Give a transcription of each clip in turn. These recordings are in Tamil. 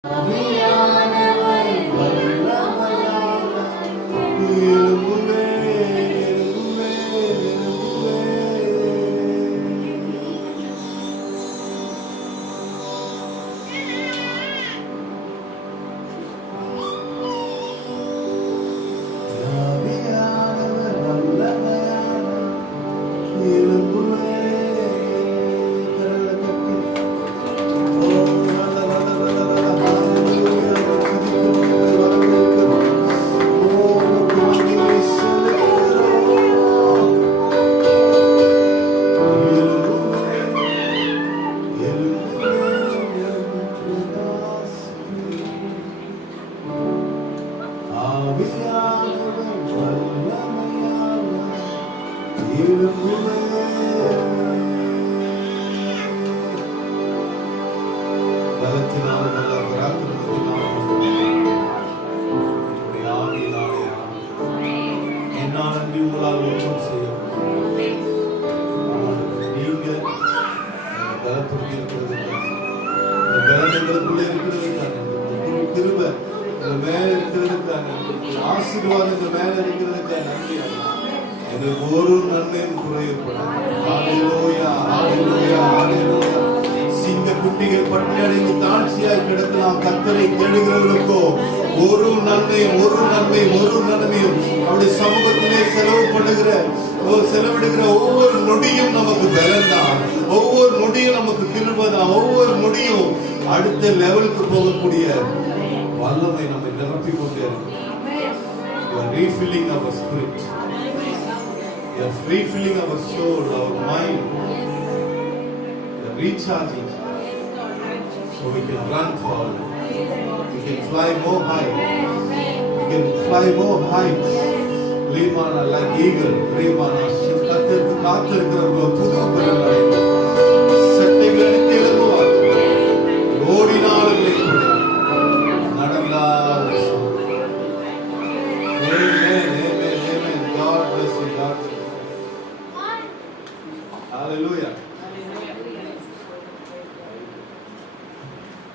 ஒரு நன்மையும் சிங்க குட்டிகள் பட்டியடைந்து தாழ்ச்சியாய் கிடக்கலாம். கர்த்தரை தேடுகிறவர்களுக்கோ ஒரு நன்மையும் அவருடைய சமூகத்திலே செலவிடுகிற ஒவ்வொரு நொடியும் நமக்கு பலன் தான். ஒவ்வொரு நொடியும் நமக்கு கிருபை தான். ஒவ்வொரு நொடியும் அடுத்த லெவலுக்கு போகக்கூடிய வல்லமை நம்மை நிரப்பி கொண்டே இருக்கும். refilling our spirit, you are refilling our soul, our mind, you are recharging so we can run forward, we can fly more high, we can fly more heights. Limana like eagle, Limana கர்த்தருக்கு காத்திருக்கிறவர்கள் புது பலன் அடைந்து சட்டைகள் அடித்து எழும்புவார். ஓடினாலும் நடந்தால் Hallelujah.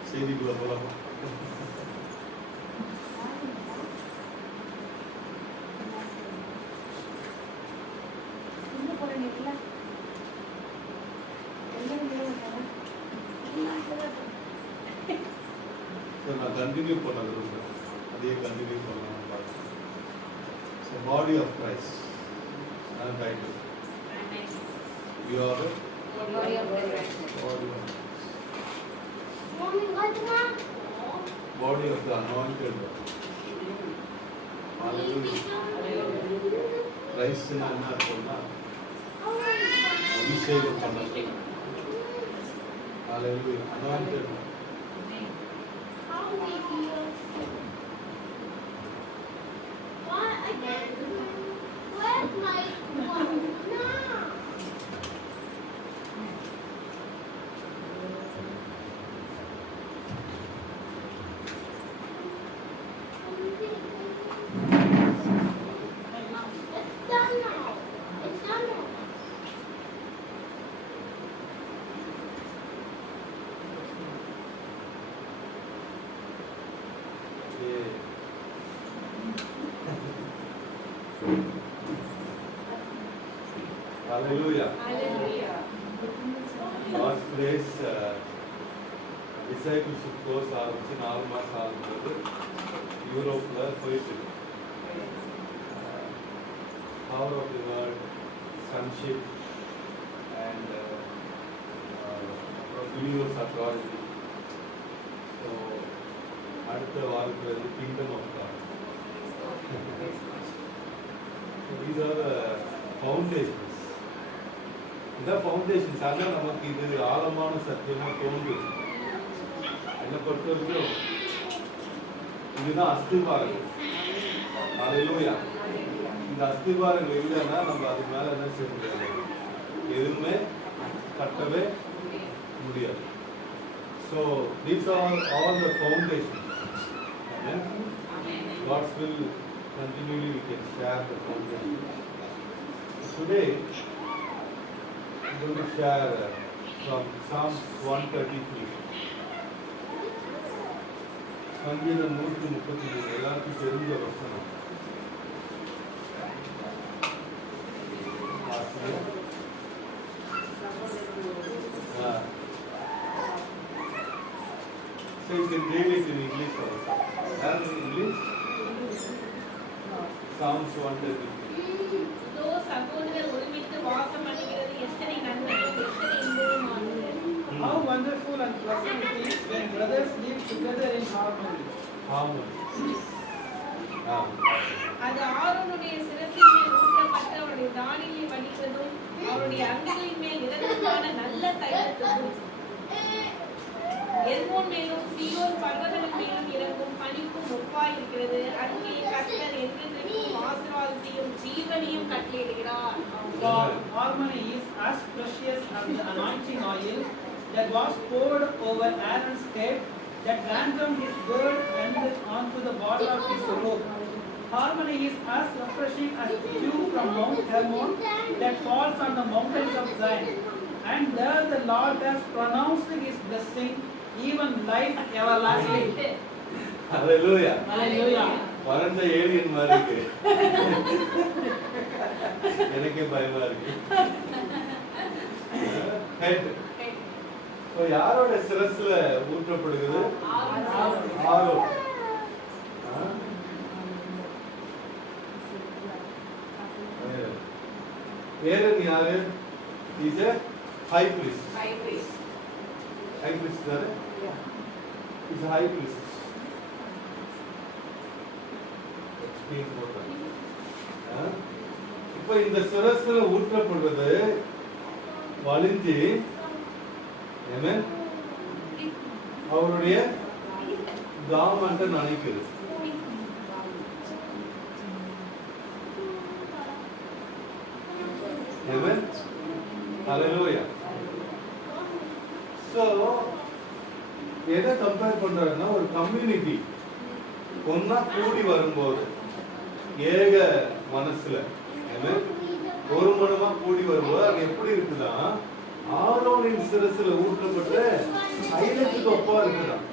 செய்திக்குள்ள போலாம். நான் கண்டினியூ பண்ணது அதே கண்டினியூ பண்ணலாம். So body of Christ and title. You are the body of Christ. Body of the anointed. Hallelujah. Christ என்ன சொன்னா அபிஷேகம் பண்ணது. Hallelujah. Anointed. Hallelujah. Hallelujah. God's grace discipleship course ஆரம்பிச்சு 4 மாசம் ஆகும்போது யூரோப்ல போயிட்டு power of the word, sonship and believers authority. So அடுத்த வாரத்துல kingdom of God. So these are the foundations. இந்த ஃபவுண்டேஷன்ஸ் அதான் நமக்கு இது ஆழமான சத்தியமா தோன்றுது. என்னை பொறுத்த வரைக்கும் இதுதான் அஸ்திவாரங்கள். ஹல்லேலூயா. இந்த அஸ்திவாரங்கள் இல்லைன்னா நம்ம அது மேல என்ன செய்ய முடியாது, எதுவுமே கட்டவே முடியாது. So these are all the foundations. God's will continually we can share the foundation. Today I'm going to share from Psalm 133. சங்கீதம் 133 எல்லாருக்கும் தெரிஞ்ச வசனம். So you can read it in English also. And in English, Psalms 133. இதோ சகோதரர் ஒருமித்து வாசம் பண்ணுகிறது எத்தனை நன்மையும் எத்தனை இன்பமுமானது. How wonderful and pleasant it is when brothers live together in harmony. அது ஆரோனுடைய சிரசின் மேல் ஊற்றப்பட்டு அவருடைய தாடியை வடித்ததும் அவருடைய அங்கிகளின் மேல் இரக்கமான நல்ல தைலத்துக்கும் எர்மோன் மேலும் சீயோன் பர்வதங்களின் மேலும் இறங்கும் பனிக்கும் ஒப்பாயிருக்கிறது. அங்கே கர்த்தர் என்றென்றைக்கும் ஆசீர்வாதத்தையும் ஜீவனையும் கட்டளையிடுகிறார். For harmony is as precious as the anointing oil that was poured over Aaron's head, that ran from his beard and onto the border of his robe. Harmony is as refreshing as dew from Mount Hermon that falls on the mountains of Zion. And there the Lord has pronounced his blessing, even life everlasting. Hallelujah. Hallelujah. வறண்ட ஏலியன் மாதிரி இருக்கு. எனக்கே பயமா இருக்கு. ஹெட். இப்போ யாரோட சிரஸ்ல ஊற்றப்படுகிறது? ஆரோன். ஏரன் யாரு? He's a high priest. High priest தானே? He's a high priest. இப்போ இந்த சிரஸ்ல ஊற்றப்படுறது வலிஞ்சு அவருடைய காமன்ட்ட நினைக்குது. Amen. Hallelujah. So எதை கம்பேர் பண்றாருன்னா ஒரு கம்யூனிட்டி ஒன்னா கூடி வரும்போது ஏக மனசுல ஒரு மனமா கூடி வரும்போது அது எப்படி இருக்குதா? ஆரோனின் சிரசுல ஊற்றப்பட்ட தைலத்துக்கு ஒப்பா இருக்குதான்.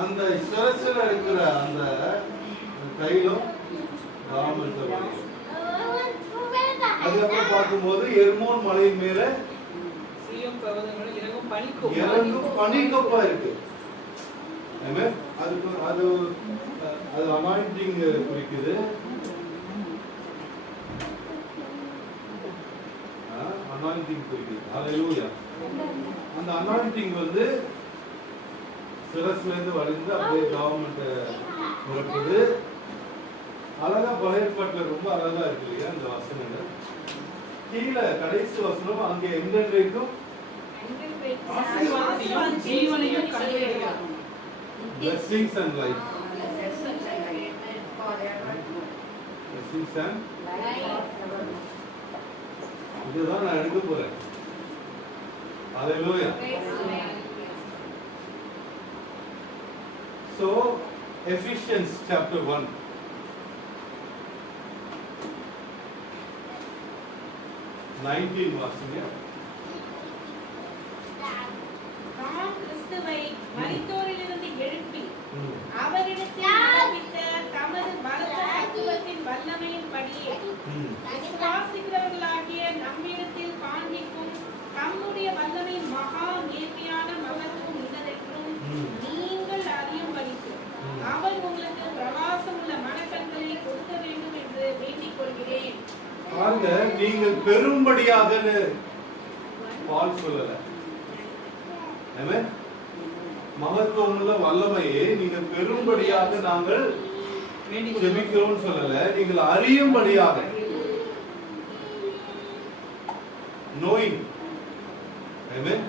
அந்த சிரசுல இருக்கிற அந்த தைலம் ராமன். அதுக்கப்புறம் பார்க்கும்போது எர்மோன் மலையின் மேல இறங்கும் பனிக்கொப்பா இருக்கு. அது அனாயிண்டிங் குறிக்குது. அனாயிண்டிங் குறிக்குது. ஹல்லேலூயா. அந்த அனாயிண்டிங் வந்து சிரஸ்ல இருந்து வழிந்து அப்படியே கவர்மெண்ட் நிரப்புது. அழகா பழைய ஏற்பாட்டுல ரொம்ப அழகா இருக்கு இல்லையா அந்த வசனங்கள். கீழே கடைசி வசனம் அங்கே என்றென்றைக்கும் ஜீவனையும் கட்டளையிடுகிறார். Blessings and life. Blessings and life. இதுதான் நான் எடுக்க போறேன். Hallelujah. So Ephesians chapter 1. வாசிங்க. நாம் கிறிஸ்துவை மரித்தோரிலிருந்து எழுப்பி அவரிடத்தில் நிரப்பித்த தமது பலத்த சத்துவத்தின் வல்லமையின்படியே விசுவாசிக்கிறவர்களாகிய நம்மிடத்தில் காண்பிக்கும் தம்முடைய வல்லமையின் மகா மேன்மையான மகத்துவம் இன்னதென்றும் நீங்கள் அறியும்படிக்கு அவர் உங்களுக்கு பிரகாசம் உள்ள மனக்கண்களை கொடுக்க வேண்டும் என்று வேண்டிக் கொள்கிறேன். பாருங்க, நீங்கள் பெரும்படியாக பால் சொல்லல. ஆமென். மகத்துவம் உள்ள வல்லமையை நீங்க பெரும்படியாக நாங்கள் ஜெபிக்கிறோம் சொல்லல, நீங்கள் அறியும்படியாக. நோயிங். ஆமென்.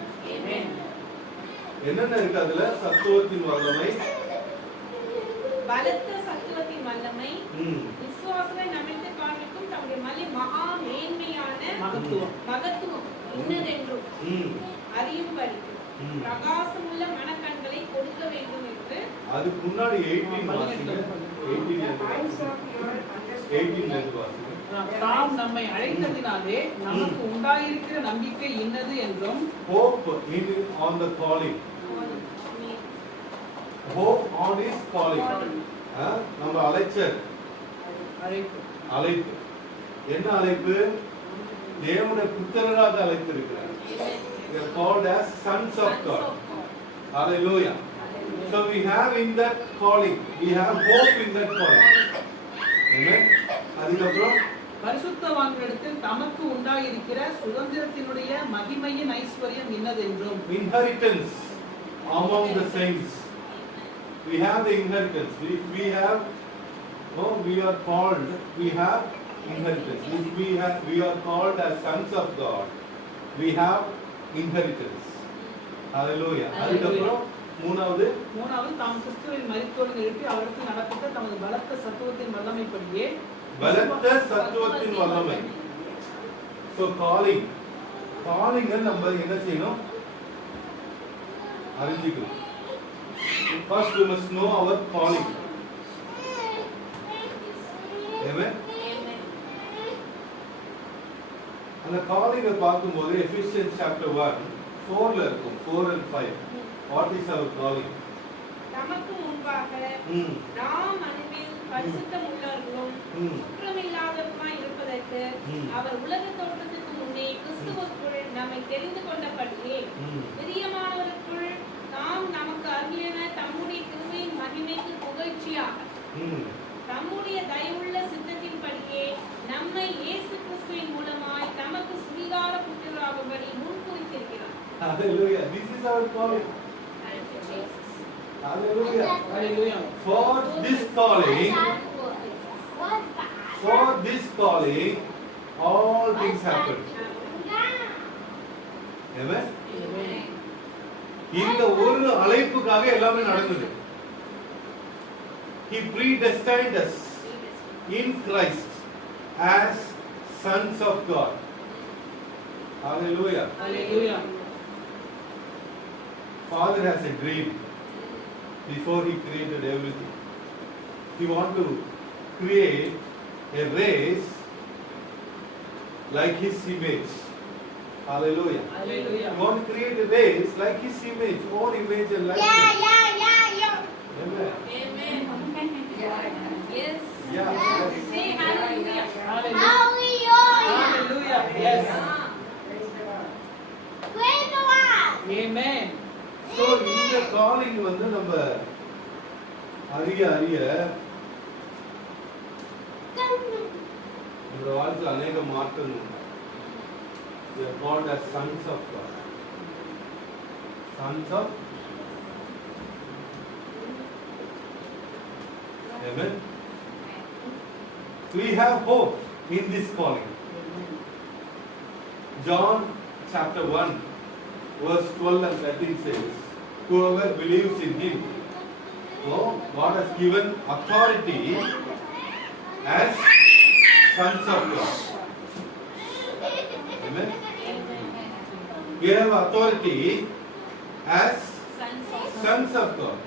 என்னென்ன இருக்கு அதுல? சத்துவத்தின் வல்லமை, பலத்த சத்துவத்தின் வல்லமை, விசுவாசத்தை நம்மிடத்து காண்பிக்கும் தம்முடைய மகா மேன்மையான மகத்துவம் இன்னதென்றும் அறியும்படிக்கு பிரகாசமுள்ள மனக்கண்களை கொடுக்க வேண்டும் என்று. அதுக்கு முன்னாடி 18 வாசிங்க. 18 வாசிங்க. தாம் நம்மை அழைத்ததினாலே நமக்கு உண்டாயிருக்கிற நம்பிக்கை இன்னது என்றும், hope in on the calling. hope on his calling. நம்ம அழைச்சர், அழைப்பு. அழைப்பு என்ன அழைப்பு? தேவனுடைய புத்திரராக அழைத்திருக்கிறார். We are called as sons of God. Hallelujah. So we have in that calling, we have hope in that calling. Amen. அதுக்கப்புறம் பரிசுத்தவான்களிடத்தில் தமக்கு உண்டாயிருக்கிற சுதந்திரத்தினுடைய மகிமையின் ஐஸ்வர்யம் இன்னதென்றும். inheritance among the saints. We have the inheritance. We have, oh, we are called, we have inheritance. We are called as sons of God. We have inheritance. Hallelujah. அதுக்கப்புறம் மூணாவது தாம் கிறிஸ்துவின் மரித்தோரில் எழுப்பி அவருக்கு நடப்பித்த தமது பலத்த சத்துவத்தின் வல்லமைப்படியே. பலத்த சத்துவத்தின் வல்லமை. So calling நம்ம என்ன செய்யணும்? அறிஞ்சிக்கணும். First we must know our calling. Amen. அந்த காலிங்கை பார்க்கும்போது Ephesians chapter 1 4ல இருக்கும். 4 and 5. What is our calling? நமக்கு முன்பாக நாம் அன்பில் பரிசுத்தம் உள்ளவர்களும் குற்றமில்லாதவருமாய் இருப்பதற்கு அவர் உலக தோற்றத்துக்கு முன்னே கிறிஸ்துவுக்குள் நம்மை தெரிந்து கொண்டபடியே பிரியமானவருக்குள் நாம் நமக்கு அருளின தம்முடைய கிருபையின் மகிமைக்கு புகழ்ச்சியாக தம்முடைய தயவுள்ள சித்தத்தின்படியே நம்மை இயேசு கிறிஸ்துவின் மூலமாய் தமக்கு சுவீகார புத்திரராகும்படி முன்குறித்திருக்கிறார். Hallelujah. This is our calling. Thank you, Jesus. Hallelujah. Hallelujah. For this calling, all things happen. Amen. இந்த ஒரு அழைப்புக்காக எல்லாமே நடந்தது. He predestined us in Christ as sons of God. Hallelujah. Hallelujah. Father has a dream before he created everything. He wants to create a race like his image. Hallelujah. Hallelujah. He wants to create a race like his image, own image and likeness. Amen. Amen. Yes. Yeah. Say hallelujah. Hallelujah. Hallelujah. Yes. Amen. So இந்த காலிங் வந்து நம்ம அறிய நம்ம வாழ்க்கையில் அநேக மாற்றங்கள் உண்டு. We are called as sons of God. Sons of Amen. We have hope in this calling. John chapter 1 verse 12 and 13 says, whoever believes in him, God has given authority as sons of God. Amen. We have authority as sons of God.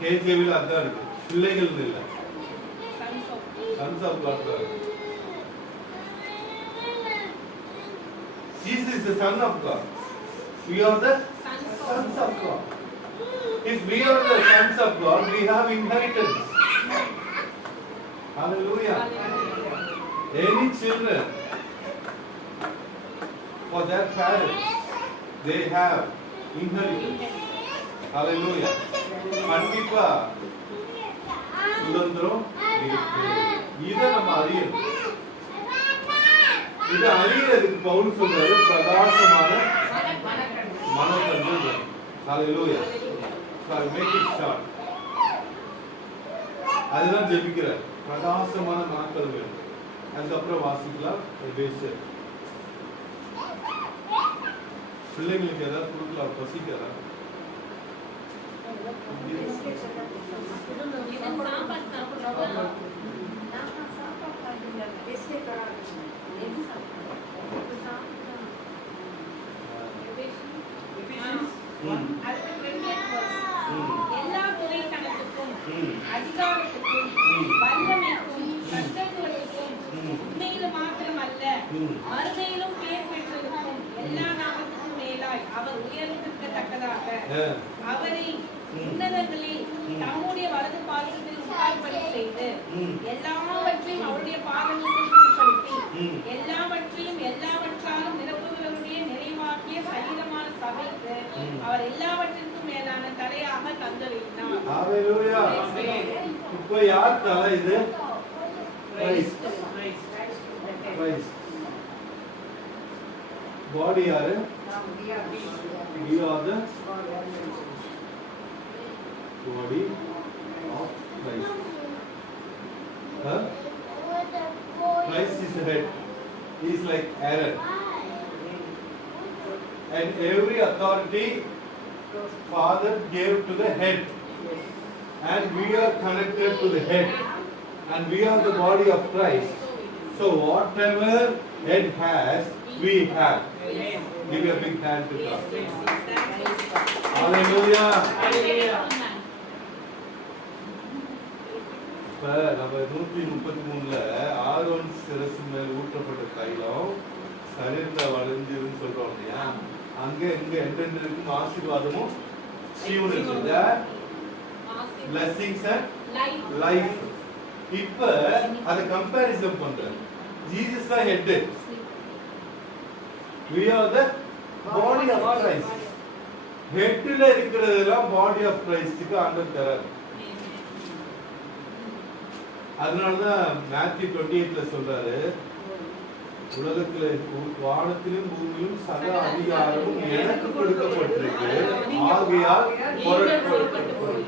KJV அதான் இருக்கு. பிள்ளைகள் இல்ல. Sons of God. Jesus is the son of God. We are the sons of God. If we are the sons of God, we have inheritance. Hallelujah. Any children, for their parents, they have inheritance. Hallelujah. கண்டிப்பா சுதந்திரம் இருக்கு. இதை நம்ம அறியணும். இதை அறியறதுக்கு பவுல் சொல்றாரு பிரகாசமான மனக்கண்கள். Hallelujah. So I make it short. அதுதான் ஜெபிக்கிறார். பிரகாசமான மனக்கண்கள் வேணும். அதுக்கப்புறம் வாசிக்கலாம். பிள்ளைங்களுக்கு ஏதாவது கொடுக்கலாம், பசிக்கிறா? எல்லா துணைத்தனத்துக்கும் அதிகாரத்துக்கும் வல்லமைக்கும் கர்த்தத்துவத்துக்கும் உண்மையிலும் மாத்திரமல்ல மறுமையிலும் பேர் பெற்றிருக்கும் எல்லா நாமத்துக்கும் மேலாய் அவர் உயர்ந்திருக்கத்தக்கதாக அவரை உன்னதங்களில் எல்லாவற்றையும் அவருடைய பாதங்களுக்கு கீழ்ப்படுத்தி ம். எல்லாவற்றையும் எல்லாவற்றாலும் நிரப்புகிறவருடைய நிறைவாக்கிய சரீரமான சபைக்கு அவர் எல்லாவற்றிற்கும் மேலான தலையாக தந்தளித்தார். ஹalleluya. இப்போ யார் தலை இது? கிறிஸ்ட். கிறிஸ்ட். பாடி யாரு? We are the body of Christ. Huh? Christ is the head. He is like Aaron. And every authority Father gave to the head. And we are connected to the head. And we are the body of Christ. So whatever head has, we have. Give a big hand to God. Hallelujah. இப்ப நம்ம 133ல ஆரோன் சிரசு மேல் ஊற்றப்பட்ட தைலம் சரீரத்தை வளைஞ்சிருன்னு சொல்றோம் இல்லையா? அங்க இங்க எந்தெந்த இருக்கும் ஆசீர்வாதமும் ஜீவனும் blessings and life. இப்ப அத கம்பேரிசன் பண்றேன். ஜீசஸ் தான் head. We are the body of Christ. ஹெட்ல இருக்கிறதெல்லாம் பாடி ஆஃப் கிரைஸ்டுக்கு ஆண்டவர் தரார். அதனாலதான் மேத்யூ 28ல சொல்றாரு, உலகத்துல வானத்திலும் பூமியிலும் சகல அதிகாரமும் எனக்கு கொடுக்கப்பட்டிருக்கு, ஆகையால் புறப்பட்டு போய்.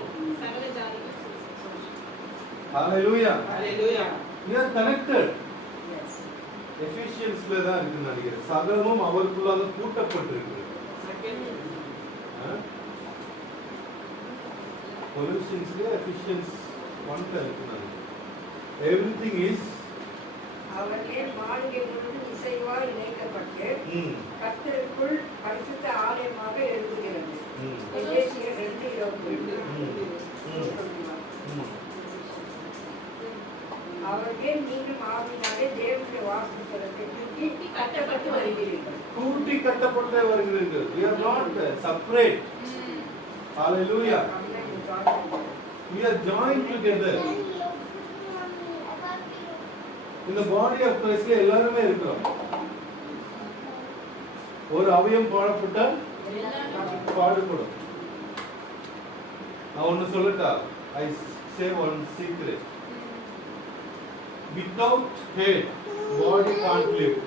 Hallelujah. We are connected. எஃபிஷியன்ஸ்ல தான் இருக்கு நினைக்கிறேன். சகலமும் அவருக்குள்ளாக கூட்டப்பட்டிருக்கு. கொலோசியன்ஸ்ல எஃபிஷியன்ஸ் 1ல இருக்கு நினைக்கிறேன். Everything is அவரே மாளிகை முழுவதும் இசைவாய் இணைக்கப்பட்டு கர்த்தருக்குள் பரிசுத்த ஆலயமாக எழுதுகிறது. எபேசியர் 2:22. அவரே நீங்கள் ஆவியினாலே தேவனுடைய வாசஸ்தலத்தை கூட்டி கட்டப்பட்டு வருகிறீர்கள். கூட்டி கட்டப்பட்டு வருகிறீர்கள். We are not separate. Hallelujah. We are joined together. இந்த பாடி ஆஃப் கிரைஸ்ட்ல எல்லாரும் இருக்கிறோம். ஒரு அவயம் பாடப்பட்டா பாடுபடும். நான் ஒன்னு சொல்லட்டா? I say one secret. Without head, body can't live.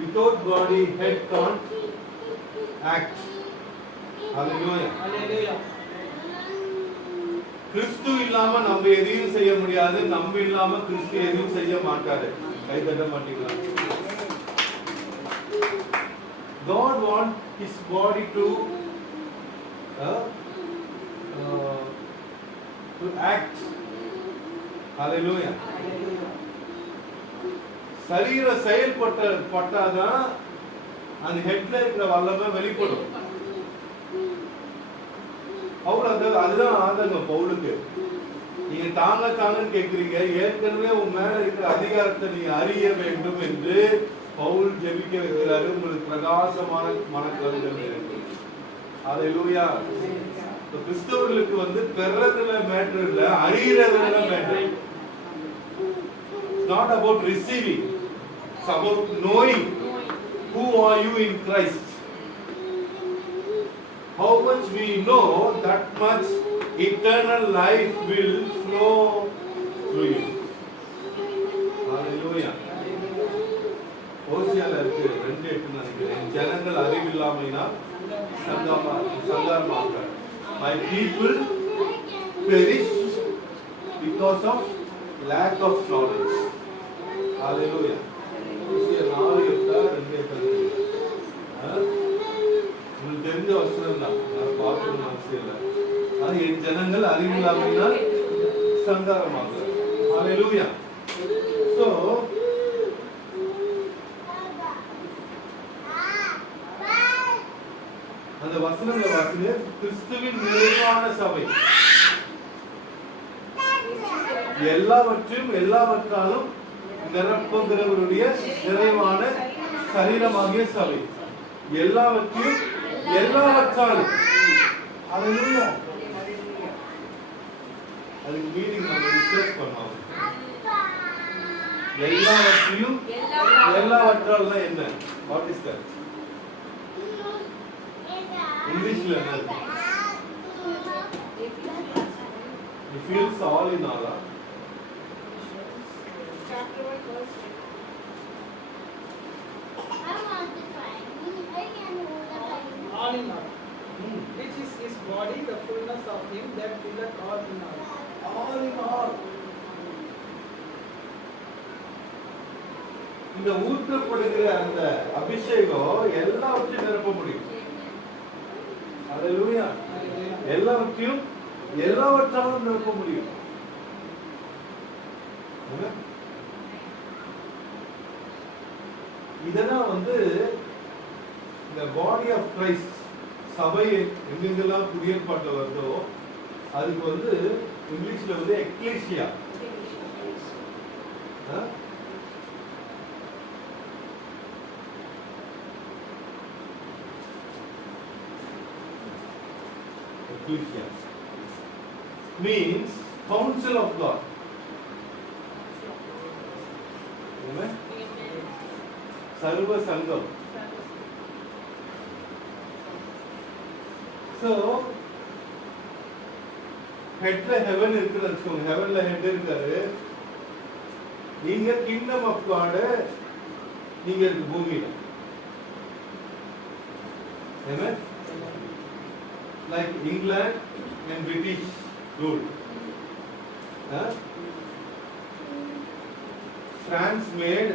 Without body, head can't act. Hallelujah. Hallelujah. கிறிஸ்து இல்லாம நம்ம எதையும் செய்ய முடியாது. நம்ம இல்லாம கிறிஸ்து எதையும் செய்ய மாட்டாரு. கை தட்ட மாட்டீங்களா? God wants his body to act. Hallelujah. சரீர செயல்பட்டாதான் அந்த ஹெட்ல இருக்கிற வல்லமை வெளிப்படும். அதுதான் ஆதங்கம் பவுலுக்கு. நீங்க தாங்கன்னு கேட்கிறீங்க, ஏற்கனவே உன் மேல இருக்கிற அதிகாரத்தை நீ அறிய வேண்டும் என்று பவுல் ஜெபிக்க வைக்கிறாரு. உங்களுக்கு பிரகாசமான மனக்கருங்கள் இருக்கு. ஹல்லேலூயா. கிறிஸ்தவர்களுக்கு பெறதுல மேட்டர் இல்ல, அறியறதுல matter. Not about receiving, it's about knowing who are you in Christ. How much we know, that much eternal life will flow through you. Hallelujah. ஓசியால இருக்கு 2:8 நினைக்கிறேன். ஜனங்கள் அறிவில்லாமையினால் சங்காரமாக. My people perish because of lack of knowledge. Hallelujah. ஓசியா 4:8 உங்களுக்கு தெரிஞ்ச வசனம் தான், நான் பார்க்கணும் அவசியம் இல்லை. அது என் ஜனங்கள் அறிவில்லாமையினால் சங்காரமாக. Hallelujah. So அந்த வசனங்களை வாசிங்க. கிறிஸ்துவின் நிறைவான சபை எல்லாவற்றையும் எல்லாவற்றாலும் நிரப்புகிறவருடைய நிறைவான சரீரமாகிய சபை. எல்லாவற்றையும் எல்லாவற்றாலும். Hallelujah. அதுக்கு மீனிங் நம்ம டிஸ்கஸ் பண்ணோம். எல்லாவற்றையும் எல்லாவற்றால்னா என்ன? What is that? இங்கிலீஷ்ல என்ன இருக்கு? It feels all in all. Chapter 1 verse 10. All in all, which is his body, the fullness of him that filleth all in all. All in all. இந்த ஊற்றப்படுகிற அந்த அபிஷேகம் எல்லாவற்றையும் நிரப்ப முடியும். அல்லேலூயா. எல்லாவற்றையும் எல்லாவற்றாலும் நிரப்ப முடியும். இதெல்லாம் இந்த பாடி ஆஃப் கிரைஸ்ட் சபை எங்கெங்கெல்லாம் புதிய ஏற்பாட்டு வருதோ அதுக்கு இங்கிலீஷ்ல ecclesia. Ecclesia means council of God. Amen. Sarva Sangam. So headல heaven இருக்குன்னு வச்சுக்கோங்க. heavenல head இருக்காரு. நீங்க kingdom of God, நீங்க இருக்கு பூமியில. Amen. Like England and British rule. France made